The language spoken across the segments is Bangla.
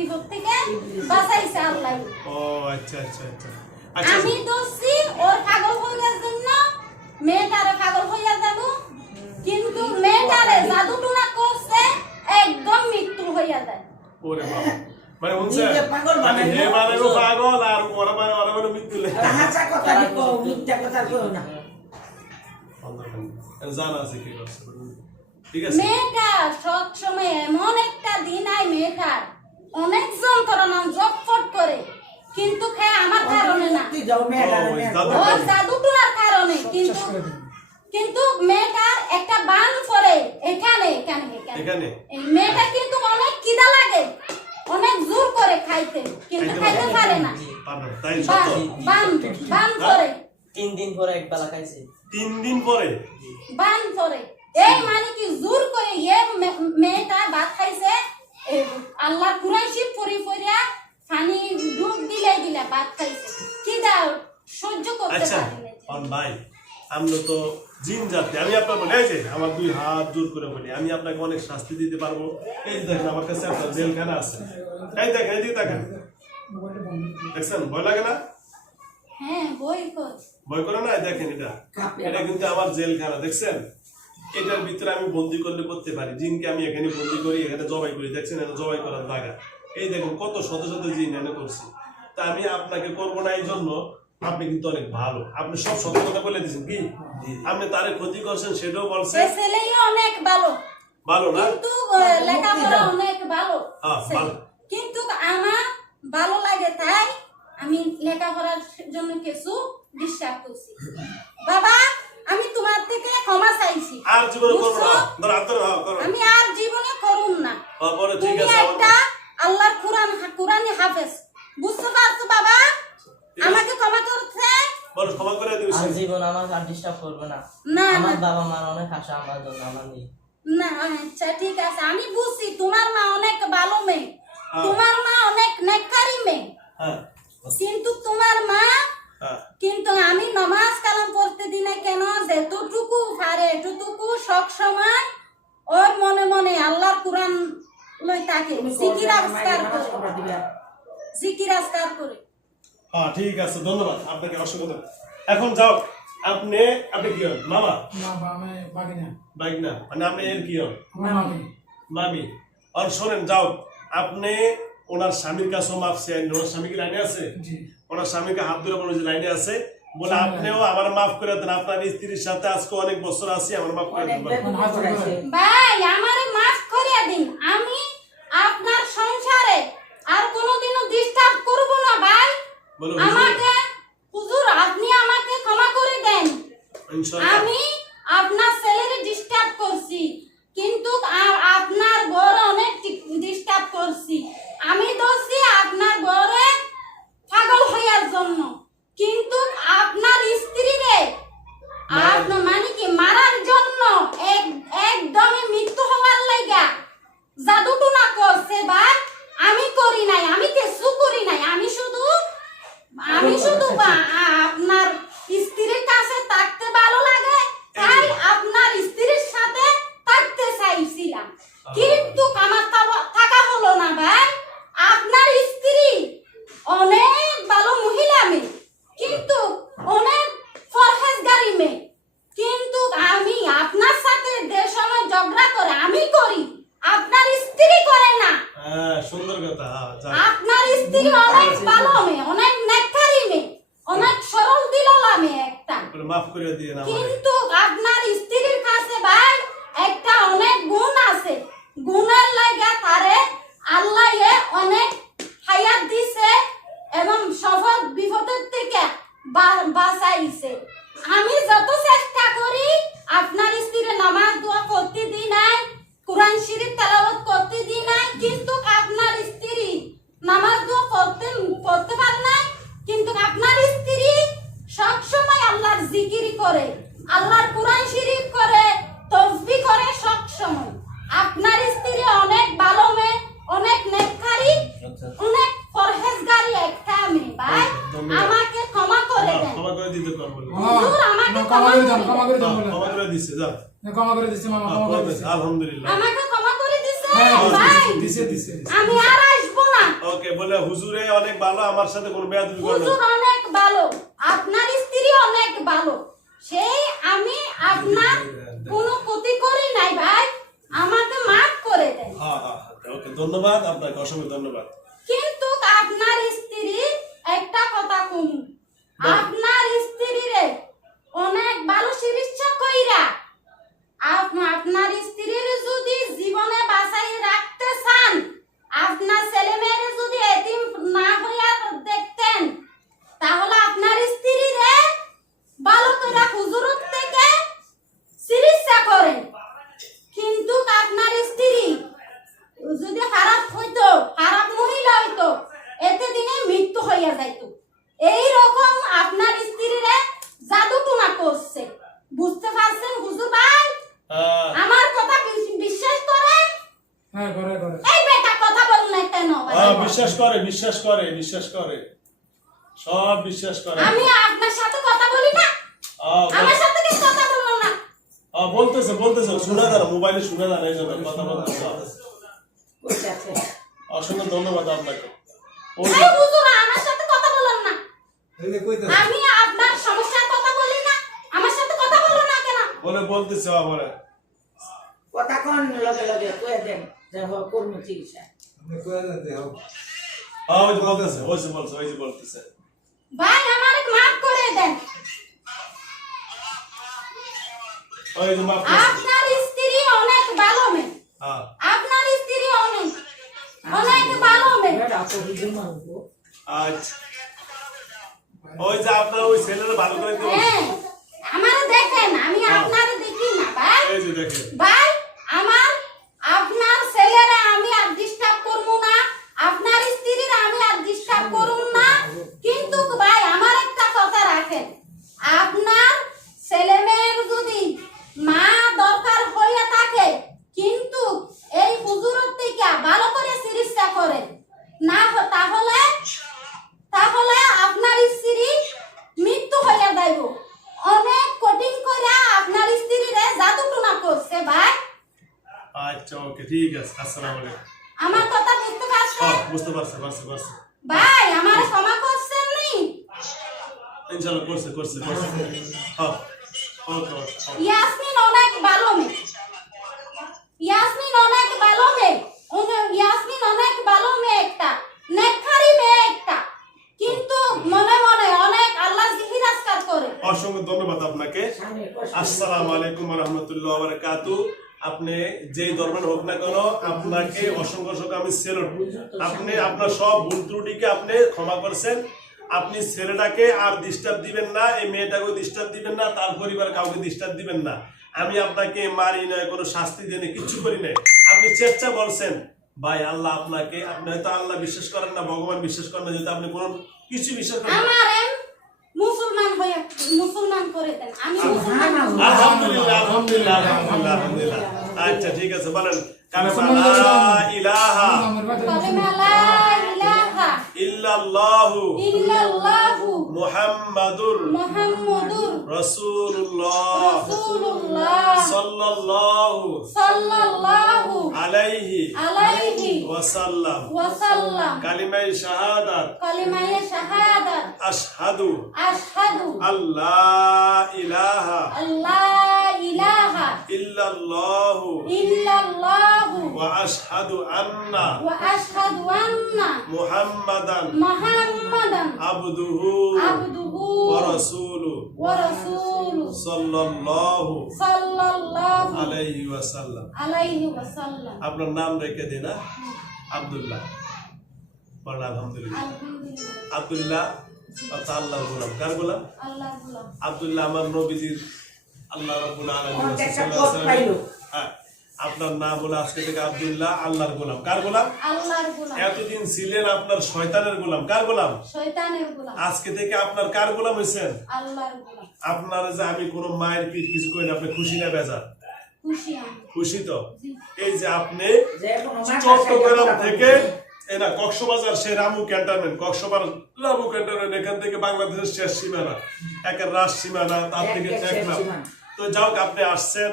বিপদ থেকে বাঁচাইছে আল্লাহ। ও আচ্ছা আচ্ছা আচ্ছা। আচ্ছা আমি দোষী ওর পাগল হইয়ার জন্য মেয়েটারে পাগল হইয়া যাব। কিন্তু মেয়েটারে জাদু টুনা করছে একদম মৃত্যু হইয়া যায়। ওরে বাবা। মানে শুনছে পাগল মানে হে বানাইলো পাগল আর ওরা মানে ওরা মানে মৃত্যু লেগে কথা কও মিথ্যা কথা কও না। জানা আছে কি ঠিক আছে। মেয়েটা সব সময় এমন একটা দিন আয় মেয়েটার। অনেক যন্ত্রণা জটফট করে। কিন্তু খায় আমার কারণে না। ওর জাদু কারণে। কিন্তু কিন্তু মেয়েটার একটা বান পরে এখানে এখানে এখানে। মেয়েটা কিন্তু অনেক কিদা লাগে। অনেক জোর করে খাইতে কিন্তু খাইতে পারে। না। বান বান করে তিন দিন পরে এক বেলা খাইছে। তিন দিন পরে? বান করে এই মানে কি জোর করে এ মে- মেয়েটা ভাত খাইছে? এ, আল্লাহর কুরাই শিব পরি পরিয়া পানি ডুব দিলে দিলে ভাত খাইছে। কি দাও সহ্য করতে আচ্ছা পারি না ভাই আমরা তো জিন জাতি আমি আপনার বলে এই যে আমার দুই হাত জোর করে বলি আমি আপনাকে অনেক শাস্তি দিতে পারব। এই যে দেখেন আমার কাছে একটা জেলখানা আছে। এই দেখেন এদিকে দেখেন দেখছেন ভয় লাগে না? হ্যাঁ ভয় করে। না? এই দেখেন এটা। এটা কিন্তু আমার জেলখানা দেখছেন? এটার ভিতরে আমি বন্দি করলে করতে পারি। জিনকে আমি এখানে বন্দি করি এখানে জবাই করি। দেখছেন এটা জবাই করার জায়গা এই দেখুন কত শত শত জিন এনে করছি। তা আমি আপনাকে করব না এই জন্য আপনি কিন্তু অনেক ভালো। আপনি সব সত্য কথা বলে দিয়েছেন কি? আপনি তারে ক্ষতি করছেন সেটাও সে বলছেন ছেলেই অনেক ভালো। ভালো না? কিন্তু লেখাপড়া অনেক ভালো। হ্যাঁ, ভালো। কিন্তু আমার ভালো লাগে তাই আমি লেখাপড়ার জন্য কিছু বিশ্বাস করছি। বাবা আমি তোমার থেকে ক্ষমা চাইছি। আর জীবনে করব বুঝছ? না ধর ধরো, হ্যাঁ, করো। আমি আর জীবনে করুম না। হ্যাঁ, পরে ঠিক তুমি আছে একটা আল্লাহর কোরআন কোরআনি হাফেজ। বুঝতে পারছ বাবা? আমাকে ক্ষমা করতে? বলো ক্ষমা করে দিবি আর জীবন আমার আর ডিস্টার্ব করবে না। না আমার বাবা মার অনেক আশা আমার জন্য আমার নেই। না আচ্ছা ঠিক আছে। আমি বুঝছি তোমার মা অনেক ভালো মেয়ে। হ্যাঁ। তোমার মা অনেক নেকারি মেয়ে। হ্যাঁ। কিন্তু তোমার মা কিন্তু আমি নমাজ কালাম পড়তে দিই না কেন? যেতটুকু পারে এতটুকু সব সময় ওর মনে মনে আল্লাহর কোরআন লই তাকে জিকির আজকার করে। জিকির আজকার করে। হ্যাঁ ঠিক আছে ধন্যবাদ আপনাকে অসংখ্য এখন যাও আপনি আপনি কি হন? মামা? না আমি বাকি না বাইক না মানে আপনি এর কি হন? মামি। মামি। আর শোনেন যাও আপনি ওনার স্বামীর কাছেও মাপ চেয়েন ওনার স্বামী কি লাইনে আছে? জি। ওনার স্বামীকে হাত ধরে বলে যে লাইনে আছে। বলে আপনিও আমার মাফ করে দেন। আপনার স্ত্রীর সাথে আজকে অনেক বছর আছি আমার মাফ করে দেন ধন্যবাদ আপনাকে অসংখ্য ধন্যবাদ কিন্তু আপনার স্ত্রী একটা কথা কম আপনার স্ত্রীরে অনেক ভালো চিকিৎসা কইরা আপ- আপনার স্ত্রীর যদি জীবনে বাঁচাই রাখতে চান আপনার ছেলে মেয়ের যদি এতিম না হইয়া দেখতেন তাহলে আপনার স্ত্রীরে ভালো করে হুজুরত থেকে চিকিৎসা করেন কিন্তু আপনার স্ত্রী যদি খারাপ হইতো খারাপ মহিলা হইতো এতে দিনে মৃত্যু হইয়া যাইতো এই রকম আপনার স্ত্রীরে জাদু টুনা করছে বুঝতে পারছেন হুজুর ভাই হ্যাঁ, আমার কথা বিশ- বিশ্বাস করেন হ্যাঁ করে করে এই বেটা কথা বল না কেন হ্যাঁ, বিশ্বাস করে বিশ্বাস করে বিশ্বাস করে। সব বিশ্বাস করে। আমি আপনার সাথে কথা বলি না? আমার সাথে কি কথা বলল না। হ্যাঁ, বলতেছে বলতেছে। শোনা না মোবাইলে শোনা না এই জন্য কথা কইতাছে অসংখ্য ধন্যবাদ আপনাকে। আমার সাথে কথা বলেন না। আমি আপনার সমস্যার কথা বলি না। আমার সাথে কথা বলো না কেন? বলে বলতেছে আমার কথা কোন লগে লগে কয়ে দেন। যে কর্ম চিকিৎসা। হ্যাঁ ওই যে বলতেছে ওই যে বলছে ওই যে বলতেছে। ভাই আমার মাফ করে দেন। ওই যে মাফ আপনার স্ত্রী অনেক ভালো মেয়ে। হ্যাঁ। আপনার স্ত্রী অনেক অনেক ভালো মেয়ে। মানব আচ্ছা। ওই যে আপনার ওই ছেলেরা ভালো করে হ্যাঁ আমার দেখেন আমি আপনার দেখি না ভাই। এই যে দেখেন। ভাই আমার আপনার ছেলেরা আমি আর ডিস্টার্ব করব না আপনার স্ত্রীর আমি আর ডিস্টার্ব করুন না কিন্তু ভাই আমার একটা কথা রাখেন আপনার ছেলে মেয়ের যদি মা দরকার হইয়া থাকে কিন্তু এই হুজুরের থেকে ভালো করে চিকিৎসা করেন না হ- তাহলে তাহলে আপনার স্ত্রী মৃত্যু হইয়া যাইব অনেক কঠিন করে আপনার স্ত্রীরে জাদু টুনা করছে ভাই আচ্ছা ওকে ঠিক আছে আসসালামু আলাইকুম। আমার কথা বুঝতে পারছেন? হ্যাঁ বুঝতে পারছে পারছে পারছে। ভাই আমার ক্ষমা করছেন নি? ইনশাআল্লাহ করছে করছে করছে। হ্যাঁ ওকে ওকে ইয়াসমিন অনেক ভালো মেয়ে। ইয়াসমিন অনেক ভালো মেয়ে। উনি- ইয়াসমিন অনেক ভালো মেয়ে একটা নেককারি মেয়ে একটা। কিন্তু মনে মনে অনেক আল্লাহ জিকির আজকার করে। অসংখ্য ধন্যবাদ আপনাকে। আসসালামু আলাইকুম রহমতুল্লাহ বারাকাতু। আপনি যেই ধর্মের হোক না কেন, আপনাকে অসংখ্য অসংখ্য আমি সেলুট আপনি আপনার সব ভুল ত্রুটিকে আপনি ক্ষমা করছেন। আপনি ছেলেটাকে আর ডিস্টার্ব দিবেন না, এই মেয়েটাকে ডিস্টার্ব দিবেন না, তার পরিবার কাউকে ডিস্টার্ব দিবেন না। আমি আপনাকে মারি নাই, কোনো শাস্তি দেনে কিচ্ছু করি নাই। আপনি চেষ্টা বলছেন ভাই, আল্লাহ আপনাকে, আপনি হয়তো আল্লাহ বিশ্বাস করেন না, ভগবান বিশ্বাস করেন না, যেহেতু আপনি কোনো কিছু বিশ্বাস করেন মুসলমান হয়ে মুসলমান করে দেন। আমি মুসলমান আলহামদুলিল্লাহ আলহামদুলিল্লাহ আলহামদুলিল্লাহ। আলহামদুলিল্লাহ আচ্ছা ঠিক আছে বলেন। কালেমা লা ইলাহা। আমার বাড়িতে কালেমা লা ইলাহা ইল্লাল্লাহু ইল্লাল্লাহু মুহাম্মাদুর মুহাম্মাদুর রাসূলুল্লাহ রাসূলুল্লাহ সাল্লাল্লাহু সাল্লাল্লাহু আলাইহি আলাইহি ওয়াসাল্লাম ওয়াসাল্লাম কালিমায়ে শাহাদাত কালিমায়ে শাহাদাত আশহাদু আশহাদু আল্লাহ ইলাহা আল্লাহ ইলাহা ইল্লাল্লাহু ইল্লাল্লাহু আন্না ওয়া আশহাদু আন্না মুহাম্মাদান মুহাম্মাদান আবদুহু আবদুহু ওয়া রাসূলুহু ওয়া রাসূলুহু সাল্লাল্লাহু সাল্লাল্লাহু আলাইহি ওয়াসাল্লাম আলাইহি ওয়াসাল্লাম আপনার নাম রেখে দিন? আব্দুল্লাহ। বলেন আলহামদুলিল্লাহ। আলহামদুলিল্লাহ। আব্দুল্লাহ অর্থাৎ আল্লাহর গোলাম। কার গোলাম? আল্লাহর গোলাম। আব্দুল্লাহ আমার নবীজির আল্লাহ রাব্বুল আলামিন একটা রাসূলুল্লাহ পথ হ্যাঁ। আপনার নাম হলো আজকে থেকে আব্দুল্লাহ আল্লাহর গোলাম। কার গোলাম? আল্লাহর গোলাম। এতদিন ছিলেন আপনার শয়তানের গোলাম। কার গোলাম? শয়তানের গোলাম। আজকে থেকে আপনার কার গোলাম হয়েছেন আল্লাহর গোলাম। আপনার যে আমি কোনো মায়ের পিঠ কিছু করি না আপনি খুশি না বেজার? খুশি আমি। খুশি তো? এই যে আপনি চট্টগ্রাম থেকে এ না কক্সবাজার সে রামু ক্যান্টনমেন্ট কক্সবাজার রামু ক্যান্টনমেন্ট এখান থেকে বাংলাদেশের শেষ সীমানা একের রাস সীমানা তার থেকে। তো যাও আপনি আসছেন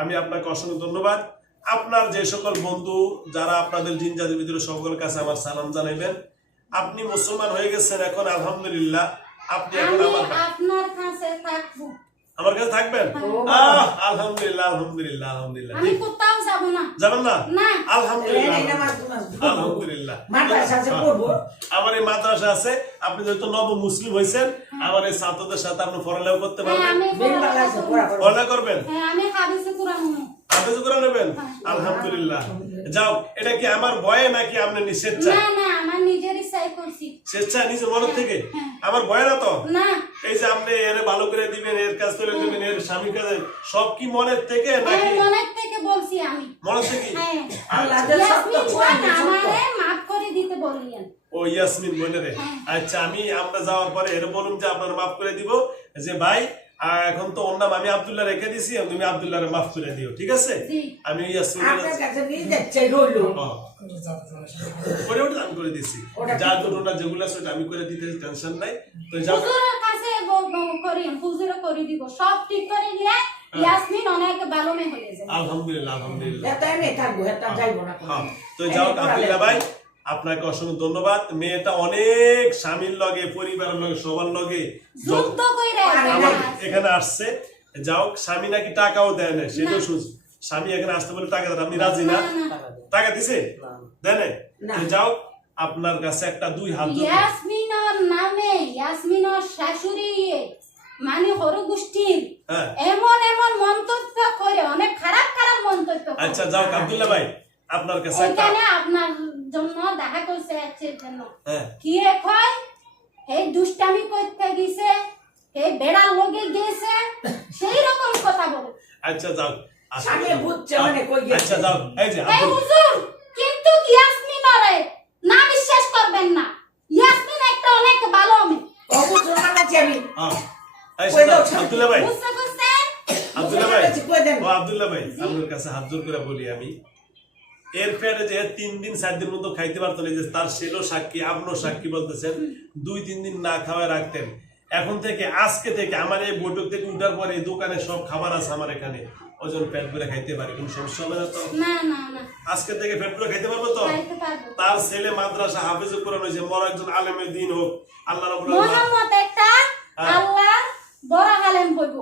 আমি আপনাকে অসংখ্য ধন্যবাদ। আপনার যে সকল বন্ধু যারা আপনাদের জিন জাতির ভিতরে সকলের কাছে আমার সালাম জানাইবেন আপনি মুসলমান হয়ে গেছেন এখন আলহামদুলিল্লাহ। আপনি এখন আমার আপনার কাছে থাকব। আমার কাছে থাকবেন? আলহামদুলিল্লাহ আলহামদুলিল্লাহ আলহামদুলিল্লাহ। আমি কোথাও যাব না। যাবেন না? না। আলহামদুলিল্লাহ এই নামাজ নামাজ আলহামদুলিল্লাহ। মাদ্রাসা আছে পড়ব। আমার এই মাদ্রাসা আছে আপনি যেহেতু নব মুসলিম হয়েছেন আমার এই ছাত্রদের সাথে আপনি পড়ালেখা করতে হ্যাঁ পারবেন। পড়ালেখা করবেন? হ্যাঁ আমি হাদিসে কোরআন মনে আপনি নেবেন? আলহামদুলিল্লাহ। যাও এটা কি আমার ভয়ে নাকি আপনি নি স্বেচ্ছা না না আমার নিজের ইচ্ছাই করছি। স্বেচ্ছা নিজের মনের থেকে? হ্যাঁ। আমার ভয় না তো? না। এই যে আপনি এর ভালো করে দিবেন এর কাজ করে দিবেন এর স্বামীর কাছে সব কি মনের থেকে আমি নাকি? মনের থেকে বলছি আমি। মনের থেকে? হ্যাঁ। আল্লাহ ইয়াসমিন বোন আমারে মাফ করে দিতে বললেন। ও ইয়াসমিন মনে আচ্ছা আমি আমরা যাওয়ার পরে এর বলুন যে আপনার মাফ করে দিব যে ভাই এখন তো ওর নাম আমি আব্দুল্লাহ রেখে দিছি তুমি আব্দুল্লাহ মাফ করে দিও ঠিক আছে? আমি ইয়াসমিনের আপনার কাছে নিয়ে যাচ্ছে রইল। হ্যাঁ। করে ওটা আমি করে দিছি। যা দুটোনা যেগুলো আছে আমি করে দিতে টেনশন নাই। তো যাও। করি দিব। সব ঠিক করে নিয়ে ইয়াসমিন অনেক ভালো মেয়ে হয়ে যাবে আলহামদুলিল্লাহ। আলহামদুলিল্লাহ এটা এমনি থাকব এটা যাইবো না হ্যাঁ, তো যাও আব্দুল্লাহ ভাই আপনাকে অসংখ্য ধন্যবাদ। মেয়েটা অনেক স্বামীর লগে পরিবারের লগে সবার লগে যুদ্ধ কইরা এখানে আসছে। যাও স্বামী নাকি টাকাও দেয় না। সেটাও শুনছি। স্বামী এখানে আসতে বলে টাকা দেয় আপনি রাজি না? টাকা দিছে? না। দেয় নাই? না। যাও আপনার কাছে একটা দুই হাত নামে ইয়াসমিনর শাশুড়ি। মানে হরু গোষ্ঠীর হ্যাঁ। এমন এমন মন্তব্য করে অনেক খারাপ খারাপ মন্তব্য আচ্ছা যাও আব্দুল্লাহ ভাই আপনার কাছে এখানে আপনার জন্য দেখা করছে এর জন্য হ্যাঁ। কি কয়? এই দুষ্টামি করতে গেছে এই বেড়ার লগে গেছে সেই রকম কথা বলে। আচ্ছা যাও আসলে- স্বামী বুঝছে অনেক কই গেছে। আচ্ছা যাও এই যে এই হুজুর কিন্তু ইয়াসমিনরে না বিশ্বাস করবেন না। ইয়াসমিন একটা অনেক ভালো মেয়ে। অবুঝ না আছে আমি? হ্যাঁ। আব্দুল্লাহ ভাই। আব্দুল্লাহ ভাই। বুঝতে কই দেন। ও আব্দুল্লাহ ভাই আপনার কাছে হাত জোর করে বলি আমি। এর ফেরে যে তিন দিন চার দিন মতো খাইতে পারতো যে তার সেলো সাক্ষী আপনিও সাক্ষী বলতেছেন দুই তিন দিন না খাওয়ায় রাখতেন। এখন থেকে আজকে থেকে আমার এই বৈঠক থেকে উঠার পরে দোকানে সব খাবার আছে আমার এখানে। ওজন পেট ভরে খাইতে পারে কোনো সমস্যা হবে না তো? না না না। আজকে থেকে পেট ভরে খাইতে পারব তো? তার ছেলে মাদ্রাসা হাফেজ কোরআন হয়েছে বড় একজন আলেমের দিন হোক আল্লাহ রাব্বুল আলামিন মোহাম্মদ একটা হ্যাঁ। আল্লাহ বড় আলেম হইব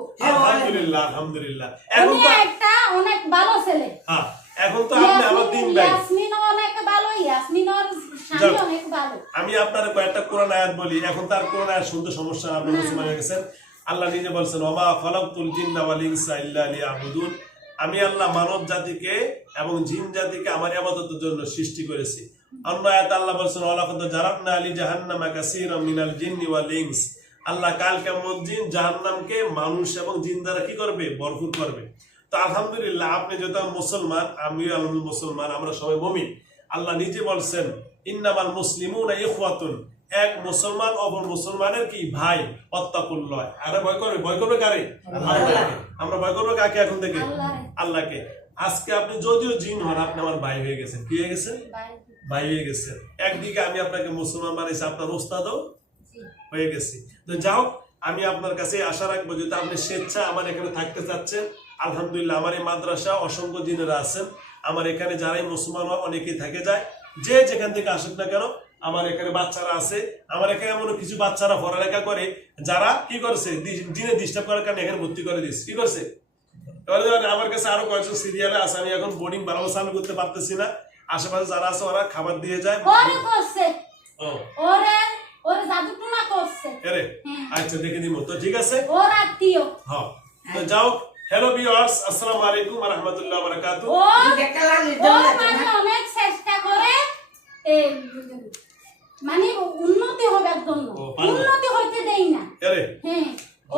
আলহামদুলিল্লাহ আলহামদুলিল্লাহ। এখন তো একটা অনেক ভালো ছেলে। হ্যাঁ এখন তো আপনি আমার দিন ভাই। ইয়াসমিন অনেক ভালো ইয়াসমিনর স্বামী অনেক ভালো। আমি আপনার কয়েকটা কোরআন আয়াত বলি। এখন তার কোরআন আয়াত শুনতে সমস্যা আপনি মুসলমান হয়ে গেছেন। আল্লাহ নিজে বলছেন ওমা খলাকতুল জিন্না ওয়াল ইনসা ইল্লা লিয়াবুদুন। আমি আল্লাহ মানব জাতিকে এবং জিন জাতিকে আমার ইবাদতের জন্য সৃষ্টি করেছি। অন্য আয়াত আল্লাহ বলছেন ওয়ালাকাদ জারাবনা আলি জাহান্নামা কাসীরাম মিনাল জিন্নি ওয়াল ইনস। আল্লাহ কাল কেমন জিন জাহান্নামকে মানুষ এবং জিন দ্বারা কি করবে? ভরপুর করবে। তো আলহামদুলিল্লাহ আপনি যেহেতু মুসলমান আমিও আলহামদুলিল্লাহ মুসলমান আমরা সবাই মমিন। আল্লাহ নিজে বলছেন ইন্নামাল মুসলিমুনা ইখওয়াতুন। এক মুসলমান অপর মুসলমানের কি? ভাই অত্তাকুল্লয় আরে ভয় করবে ভয় করবে কারে? আল্লাহকে। আমরা ভয় করব কাকে এখন থেকে। আল্লাহকে। আজকে আপনি যদিও জিন হন আপনি আমার ভাই হয়ে গেছেন। কি হয়ে গেছেন? ভাই, ভাই হয়ে গেছেন। একদিকে আমি আপনাকে মুসলমান বানিয়েছি আপনার ওস্তাদও হয়ে গেছি। তো যাও আমি আপনার কাছে আশা রাখব যদি আপনি স্বেচ্ছা আমার এখানে থাকতে চাচ্ছেন। আলহামদুলিল্লাহ আমার এই মাদ্রাসা অসংখ্য দিনেরা আছেন। আমার এখানে যারাই মুসলমান হয় অনেকেই থাকে যায়। যে যেখান থেকে আসুক না কেন আমার এখানে বাচ্চারা আছে। আমার এখানে এমন কিছু বাচ্চারা পড়ালেখা করে যারা কি করছে দিনে ডিস্টার্ব করার কারণে এখানে ভর্তি করে দিচ্ছে কি করছে? আমার কাছে আরও কয়েকজন সিরিয়ালে আছে আমি এখন বোর্ডিং ভালো চালু করতে পারতেছি না। আশেপাশে যারা আছে ওরা খাবার দিয়ে যায়। ও ওরে ওরে জাদুটুনা করছে এরে হ্যাঁ। আচ্ছা দেখে দিব তো ঠিক আছে? ওর আত্মীয় হ্যাঁ। তো যাও। হ্যালো ভিউয়ার্স আসসালামু আলাইকুম ওয়া রাহমাতুল্লাহি ওয়া বারাকাতুহু। ও মানে অনেক চেষ্টা করে মানে উন্নতি হবার জন্য উন্নতি হইতে দেই না। এরে হ্যাঁ।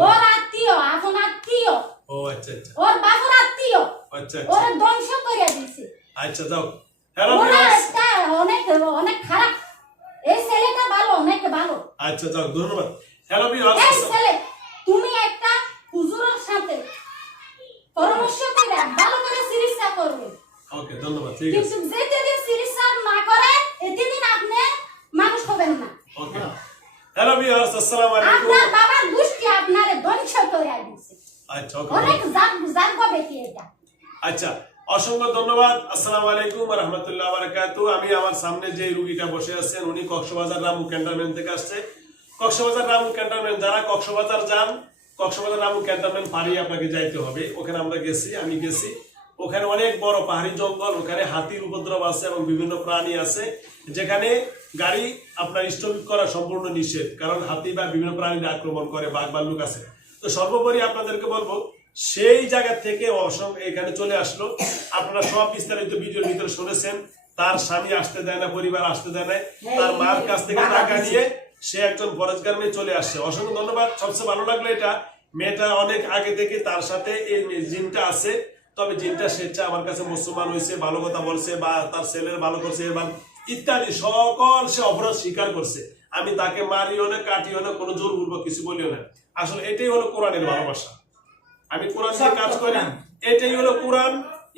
ওর আত্মীয় আপন আত্মীয় ও আচ্ছা আচ্ছা। ওর বাবার আত্মীয় আচ্ছা ওর আচ্ছা। ধ্বংস করে দিছে। আচ্ছা যাও। হ্যালো ভিউয়ার্স অনেক অনেক খারাপ। এই ছেলেটা ভালো অনেক ভালো। আচ্ছা যাও ধন্যবাদ। হ্যালো ভিউয়ার্স এই ছেলে তুমি একটা হুজুরের সাথে পরামর্শ করে ভালো করে চিকিৎসা করবে। ওকে ধন্যবাদ ঠিক আছে। কিন্তু যেদিন চিকিৎসা না করে এদিন আপনি মানুষ হবেন না। ওকে হ্যালো ভিউয়ার্স আসসালামু আলাইকুম। আপনার বাবার গোষ্ঠী আপনারে ধ্বংস করে দিচ্ছে আচ্ছা ওকে অনেক জাগ জাগ হবে কি এটা? আচ্ছা অসংখ্য ধন্যবাদ। আসসালামু আলাইকুম রহমতুল্লাহ বারাকাতু আমি আমার সামনে যে রুগীটা বসে আছেন উনি কক্সবাজার রামু ক্যান্টনমেন্ট থেকে আসছে। কক্সবাজার রামু ক্যান্টনমেন্ট যারা কক্সবাজার যান কক্সবাজার রামু ক্যান্টনমেন্ট পাড়ি আপনাকে যাইতে হবে। ওখানে আমরা গেছি আমি গেছি। ওখানে অনেক বড় পাহাড়ি জঙ্গল ওখানে হাতির উপদ্রব আছে এবং বিভিন্ন প্রাণী আছে যেখানে গাড়ি আপনার স্টপিক করা সম্পূর্ণ নিষেধ কারণ হাতি বা বিভিন্ন প্রাণীরা আক্রমণ করে বাঘ ভাল্লুক আছে। তো সর্বোপরি আপনাদেরকে বলব সেই জায়গা থেকে অসম এখানে চলে আসলো। আপনারা সব বিস্তারিত ভিডিওর ভিতরে শুনেছেন। তার স্বামী আসতে দেয় না পরিবার আসতে দেয় না। তার মার কাছ থেকে টাকা নিয়ে সে একজন বরজগার মেয়ে চলে আসছে। অসংখ্য ধন্যবাদ। সবচেয়ে ভালো লাগল এটা। মেয়েটা অনেক আগে থেকে তার সাথে এই জিনটা আছে। তবে জিনটা স্বেচ্ছা আমার কাছে মুসলমান হয়েছে ভালো কথা বলছে বা তার ছেলের ভালো করছে এবং ইত্যাদি সকল সে অপরাধ স্বীকার করছে। আমি তাকে মারিও না কাটিও না কোনো জোর বলব কিছু বলিও না। আসলে এটাই হলো কোরআনের ভালোবাসা। আমি কোরআন দিয়ে কাজ করি। এটাই হলো কোরআন।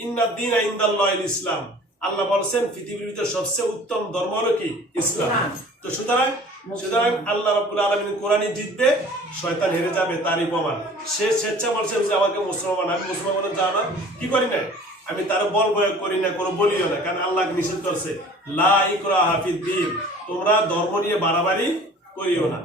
ইন্না দিন ইন্দাল্লাহ ইসলাম। আল্লাহ বলছেন পৃথিবীর ভিতরে সবচেয়ে উত্তম ধর্ম হলো কি? ইসলাম। তো সুতরাং সুতরাং আল্লাহ রাব্বুল আলামিন কোরআনই জিতবে, শয়তান হেরে যাবে তারই প্রমাণ। সে স্বেচ্ছা বলছে যে আমাকে মুসলমান, আমি মুসলমান যাও না, কি করি না আমি তার বল বয় করি না, কোনো বলিও না, কারণ আল্লাহ নিষেধ করছে, লা ইকরা হাফিদ দিন, তোমরা ধর্ম নিয়ে বাড়াবাড়ি করিও না।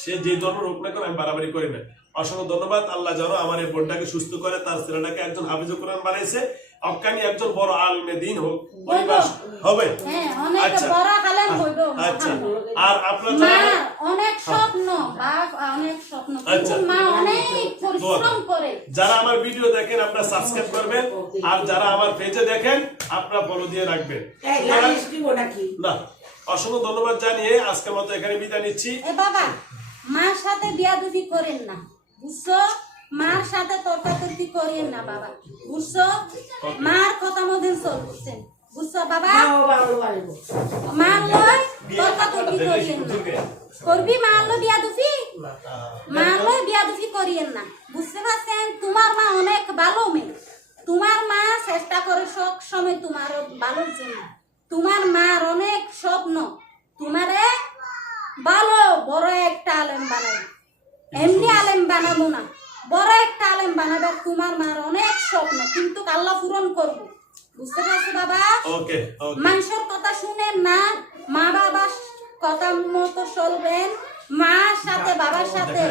সে যে ধর্ম হোক না কেন আমি বাড়াবাড়ি করি না। অসংখ্য ধন্যবাদ, আল্লাহ যেন আমার এই বোনটাকে সুস্থ করে, তার ছেলেটাকে একজন হাফিজ কোরআন বানাইছে। অক্কানি একজন বড় আলমে দিন হোক পরিবার হবে। হ্যাঁ আচ্ছা। বড় কালেম হইব। আচ্ছা। আর আপনার অনেক স্বপ্ন বাপ অনেক স্বপ্ন। আচ্ছা। মা অনেক পরিশ্রম করে। যারা আমার ভিডিও দেখেন আপনারা সাবস্ক্রাইব করবেন। আর যারা আমার পেজে দেখেন আপনারা ফলো দিয়ে রাখবেন। না। অসংখ্য ধন্যবাদ জানিয়ে আজকের মতো এখানে বিদায় নিচ্ছি। এ বাবা মার সাথে বিয়াদুফি করেন না। বুঝছ? মার সাথে তর্কাতর্কি করেন না বাবা। বুঝছ? মার কথা মধ্যে চলছেন বুঝছ বাবা? মার লয় তর্কাতর্কি করিয়েন না। করবি? মার লয় বিয়াদুফি? মার লয় বিয়াদুফি করিয়েন না। বুঝতে পারছেন? তোমার মা অনেক ভালো মেয়ে। তোমার মা চেষ্টা করে সব সময় তোমার ভালোর জন্য। তোমার মার অনেক স্বপ্ন। তোমারে ভালো বড় একটা আলেম বানাই এমনি আলেম বানাবো না। বড় একটা আলেম বানাবে তোমার মার অনেক স্বপ্ন কিন্তু আল্লাহ পূরণ করব। বুঝতে পারছ বাবা? মানুষের কথা শুনেন না মা বাবার কথা মতো চলবেন মার সাথে বাবার সাথে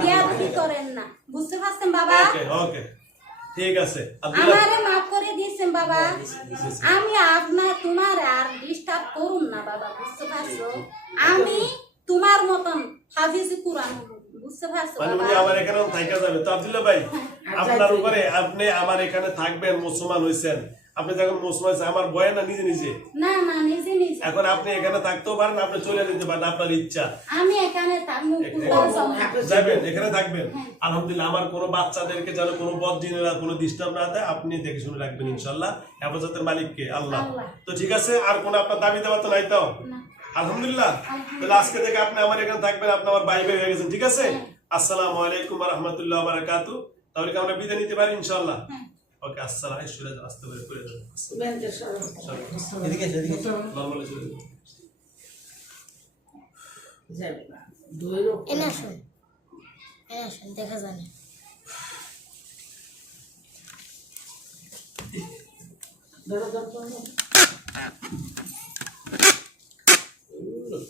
বিয়াদবি করেন না। বুঝতে পারছেন বাবা? ঠিক আছে আমারে মাফ করে দিয়েছেন বাবা। আমি আপনার তোমার আর ডিস্টার্ব করুন না বাবা বুঝতে পারছ? আমি তোমার মতন হাফিজ কুরআন বুঝতে পারছ মানে আমার এখানে থাইকা যাবে। তো আব্দুল্লাহ ভাই আপনার উপরে আপনি আমার এখানে থাকবেন মুসলমান হইছেন। আপনি যখন মুসলমান আমার বয় না নিজে নিজে? না না নিজে নিজে। এখন আপনি এখানে থাকতেও পারেন আপনি চলে যেতে পারেন আপনার ইচ্ছা। আমি এখানে থাকব কোথাও যাব না। যাবেন। এখানে থাকবেন। আলহামদুলিল্লাহ আমার কোনো বাচ্চাদেরকে যেন কোনো বদ জিনেরা কোনো ডিস্টার্ব না দেয় আপনি দেখে শুনে রাখবেন ইনশাল্লাহ হেফাজতের মালিককে আল্লাহ। আল্লাহ। তো ঠিক আছে আর কোনো আপনার দাবি দেওয়া তো নাই তো? না। আলহামদুলিল্লাহ। তাহলে আজকে থেকে আপনি আমার এখানে থাকবেন আপনি আমার ভাই হয়ে গেছেন ঠিক আছে? আসসালামু আলাইকুম রহমতুল্লাহ বারাকাতু। তাহলে কি আমরা বিদায় নিতে পারি ইনশাল্লাহ ওকে আসসালাম। এই সুরে আসতে করে করে দেবো বেঞ্চের সরম এদিকে এসো, এদিকে এসো। নর্মালি চলে যাব যাবে না। দুই রকম এনে আসুন। এনে আসুন দেখা জানে ধরো ধরো ধরো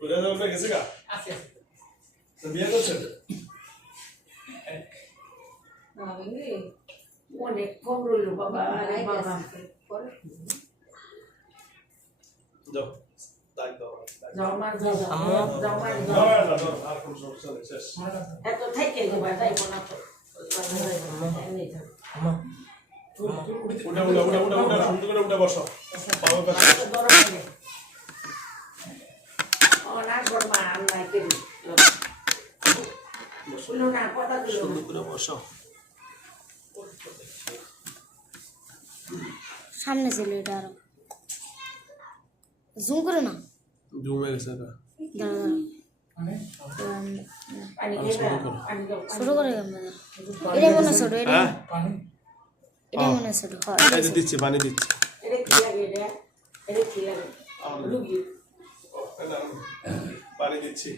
ওরা যাবে গেছে গা তো বিয়ে করছেন অনেক কম রইল বাবা আরে বাবা সামনে ছিল এটা আরও জুম করে না। জুম হয়ে গেছে এটা। পানি খেয়ে ছোট করে। কেমন এটা মনে ছোট এটা হ্যাঁ? এটা মনে ছোট। হয় এই দিচ্ছি পানি দিচ্ছি। কি লাগে এটা এটা কি লাগে রুগী। পানি দিচ্ছি।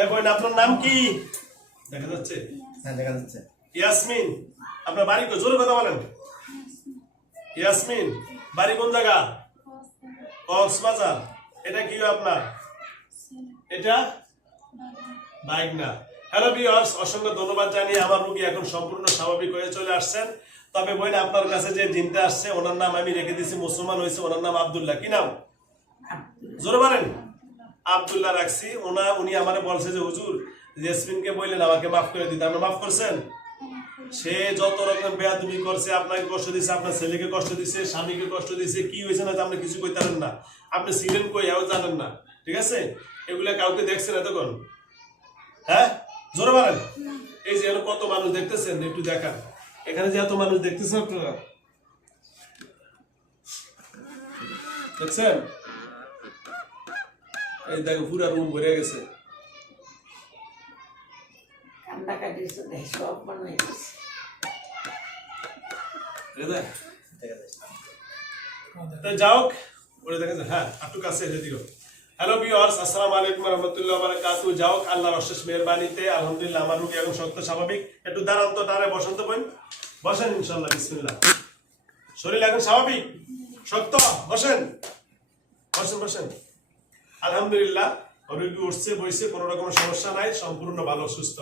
এই বোন আপনার নাম কি? দেখা যাচ্ছে? হ্যাঁ দেখা যাচ্ছে। ইয়াসমিন আপনার বাড়ি কই? জোরে কথা বলেন। ইয়াসমিন বাড়ি কোন জায়গা? কক্সবাজার এটা কি আপনার? এটা? বাইক না হ্যালো ভিউয়ার্স অসংখ্য ধন্যবাদ জানিয়ে আমার রোগী এখন সম্পূর্ণ স্বাভাবিক হয়ে চলে আসছেন। তবে বোন আপনার কাছে যে জিনটা আসছে ওনার নাম আমি রেখে দিয়েছি মুসলমান হয়েছে ওনার নাম আব্দুল্লাহ। কি নাম? জোরে বলেন। আব্দুল্লাহ রাখছি। ওনা উনি আমারে বলছে যে হুজুর জেসমিনকে বললেন আমাকে মাফ করে দিতে। আপনি মাফ করছেন? সে যত রকম বেয়াদবি করছে, আপনাকে কষ্ট দিছে, আপনার ছেলেকে কষ্ট দিছে, স্বামীকে কষ্ট দিছে, কি হয়েছে না আপনি কিছু কইতে পারেন না। আপনি ছিলেন কই, এও জানেন না, ঠিক আছে? এগুলা কাউকে দেখছেন এতক্ষণ? হ্যাঁ? জোরে বলেন এই যে কত মানুষ দেখতেছেন, একটু দেখান। এখানে যে এত মানুষ দেখতেছেন আপনারা? দেখছেন? এই দেখো পুরা রুম ভরে গেছে। সব হ্যাঁ আলহামদুলিল্লাহ আমার রোগী এখন শক্ত, স্বাভাবিক। একটু দাঁড়ান তো দাঁড়ায় বসন্ত বসেন ইনশাল্লাহ শরীর এখন স্বাভাবিক? শক্ত? বসেন। বসেন বসেন। উঠছে, বইছে, কোনো রকম সমস্যা নাই, সম্পূর্ণ ভালো, সুস্থ।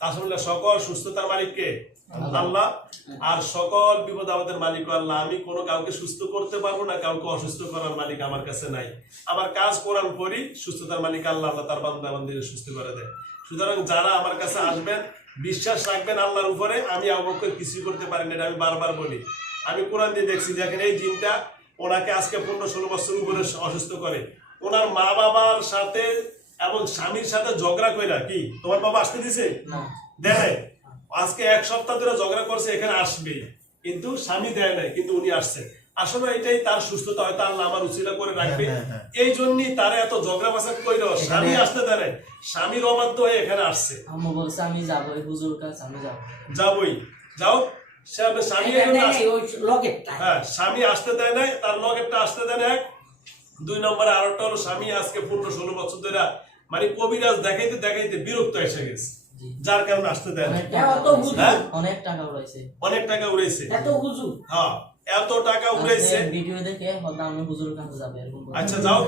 তাহলে সকল সুস্থতার মালিক কে আল্লাহ। আর সকল বিপদ আমাদের মালিক আল্লাহ। আমি কোনো কাউকে সুস্থ করতে পারব না, কাউকে অসুস্থ করার মালিক আমার কাছে নাই। আমার কাজ কোরআন পড়ি, সুস্থতার মালিক আল্লাহ আল্লাহ তার বান্দা বান্দিদের সুস্থ করে দেয়। সুতরাং যারা আমার কাছে আসবেন, বিশ্বাস রাখবেন আল্লাহর উপরে, আমি অবক্ষের কিছু করতে পারি না, এটা আমি বারবার বলি। আমি কোরআন দিয়ে দেখছি, দেখেন এই জিনটা ওনাকে আজকে পনেরো ষোলো বছর উপরে অসুস্থ করে। ওনার মা বাবার সাথে এবং স্বামীর সাথে ঝগড়া কইরা কি? তোমার বাবা আসতে দিছে? না। দেয়? আজকে এক সপ্তাহ ধরে ঝগড়া করছে এখানে আসবে। কিন্তু স্বামী দেয় নাই কিন্তু উনি আসছে। আসলে এটাই তার সুস্থতা হয়তো আল্লাহ আমার উচিলা করে রাখবে। হ্যাঁ, হ্যাঁ, এই জন্যই তারা এত ঝগড়া করে দেওয়া স্বামী আসতে দেয় স্বামীর অবাধ্য হয়ে এখানে আসছে। আম্মু বলছে আমি যাব এই হুজুর কাছে আমি যাব। যাবই। যাও। স্বামী হ্যাঁ স্বামী আসতে দেয় নাই তার লগ একটা আসতে দেয় না এক দুই নম্বরে আরেকটা হলো স্বামী আজকে পনেরো ষোলো বছর ধরে মানে কবিরাজ দেখাইতে দেখাইতে বিরক্ত এসে গেছে। যার কারণে আসতে দেয় অনেক টাকা অত উড়াইছে। হ্যাঁ? অনেক টাকা উড়াইছে। অনেক টাকা উড়াইছে। এত হুজুর। হ্যাঁ এত টাকা উড়াইছে। ভিডিও দেখে হয়তো আমি হুজুর কাছে যাবে আচ্ছা যাও।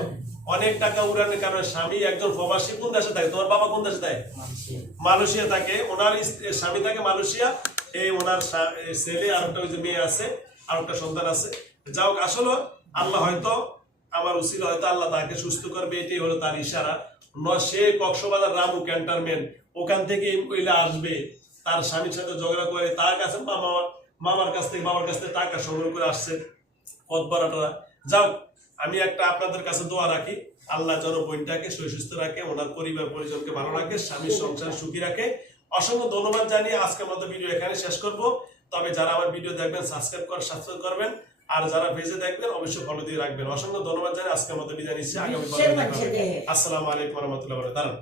অনেক টাকা উড়ানোর কারণে স্বামী একজন প্রবাসী কোন দেশে থাকে? তোমার বাবা কোন দেশে থাকে? মালয়েশিয়া। থাকে। ওনার স্বামী থাকে মালয়েশিয়া। এই ওনার ছেলে আর একটা ওই যে মেয়ে আছে আর একটা সন্তান আছে। যাও আসলে আল্লাহ হয়তো আমার উচিত হয়তো আল্লাহ তাকে সুস্থ করবে এটাই হলো তার ইশারা। সে কক্সবাজার রামু ক্যান্টনমেন্ট ওখান থেকে ওইলা আসবে, তার স্বামীর সাথে ঝগড়া করে, তার কাছে মামা, মামার কাছ থেকে বাবার কাছ থেকে টাকা সংগ্রহ করে আসছে পথ বাড়াটা যাও, আমি একটা আপনাদের কাছে দোয়া রাখি। আল্লাহ যেন বোনটাকে সুস্থ রাখে, ওনার পরিবার, পরিজনকে ভালো রাখে, স্বামীর সংসার সুখী রাখে। অসংখ্য ধন্যবাদ জানিয়ে আজকের মতো ভিডিও এখানে শেষ করব। তবে যারা আমার ভিডিও দেখবেন, সাবস্ক্রাইব কর, সাবস্ক্রাইব করবেন। আর যারা ভেজে দেখবেন অবশ্যই ফলো দিয়ে রাখবেন। অসংখ্য ধন্যবাদ জানাই। আজকের মতো বিদায় নিচ্ছি। আগামী। আসসালামু আলাইকুম রহমতুল্লাহ দাঁড়ান।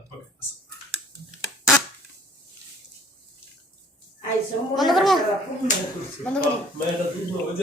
ওকে